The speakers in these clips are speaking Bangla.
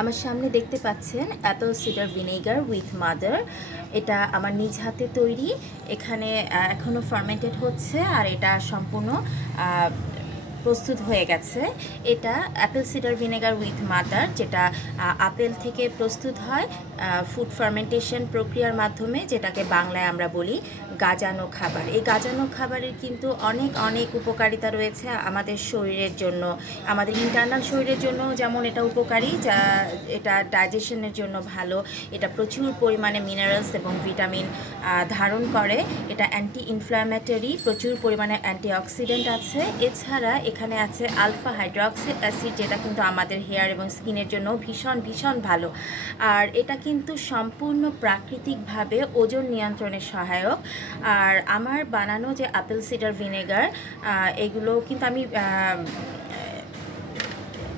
আমার সামনে দেখতে পাচ্ছেন Apple cider vinegar with mother. এটা আমার নিজ হাতে তৈরি। এখানে এখনও ফার্মেন্টেড হচ্ছে আর এটা সম্পূর্ণ প্রস্তুত হয়ে গেছে। এটা Apple cider vinegar with mother, যেটা আপেল থেকে প্রস্তুত হয় ফুড ফার্মেন্টেশন প্রক্রিয়ার মাধ্যমে, যেটাকে বাংলায় আমরা বলি গাজানো খাবার। এই গাজানো খাবারের কিন্তু অনেক অনেক উপকারিতা রয়েছে আমাদের শরীরের জন্য, আমাদের ইন্টারনাল শরীরের জন্য যেমন এটা উপকারী, যা এটা ডাইজেশনের জন্য ভালো। এটা প্রচুর পরিমাণে মিনারেলস এবং ভিটামিন ধারণ করে। এটা অ্যান্টি ইনফ্ল্যামেটরি, প্রচুর পরিমাণে অ্যান্টিঅক্সিডেন্ট আছে। এছাড়া এখানে আছে আলফা হাইড্রক্সি অ্যাসিড, যেটা কিন্তু আমাদের হেয়ার এবং স্কিনের জন্য ভীষণ ভীষণ ভালো। আর এটা কিন্তু সম্পূর্ণ প্রাকৃতিকভাবে ওজন নিয়ন্ত্রণে সহায়ক। আর আমার বানানো যে আপেল সিডার ভিনেগার, এগুলো কিন্তু আমি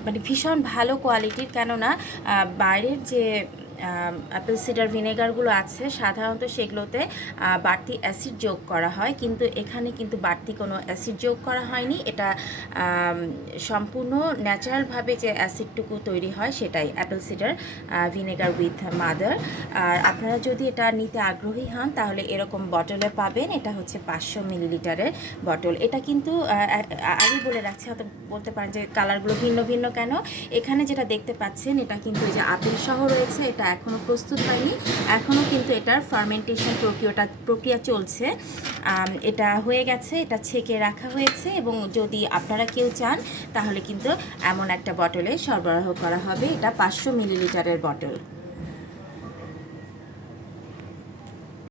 মানে ভীষণ ভালো কোয়ালিটির, কেননা বাইরের যে অ্যাপেল সিডার ভিনেগারগুলো আছে সাধারণত সেগুলোতে বাড়তি অ্যাসিড যোগ করা হয়, কিন্তু এখানে কিন্তু বাড়তি কোনো অ্যাসিড যোগ করা হয়নি। এটা সম্পূর্ণ ন্যাচারালভাবে যে অ্যাসিডটুকু তৈরি হয় সেটাই apple cider vinegar with mother. আর আপনারা যদি এটা নিতে আগ্রহী হন তাহলে এরকম বটলে পাবেন। এটা হচ্ছে 500 মিলিলিটারের বটল। এটা কিন্তু আগে বলে রাখছি, হয়তো বলতে পারেন যে কালারগুলো ভিন্ন ভিন্ন কেন। এখানে যেটা দেখতে পাচ্ছেন এটা কিন্তু যে আপেল সহ রয়েছে, এটা এখনও প্রস্তুত হয়নি, এখনও কিন্তু এটার ফার্মেন্টেশন প্রক্রিয়া চলছে। এটা হয়ে গেছে, এটা ছেঁকে রাখা হয়েছে এবং যদি আপনারা কেউ চান তাহলে কিন্তু এমন একটা বটলে সরবরাহ করা হবে। এটা 500 মিলিলিটারের বটল।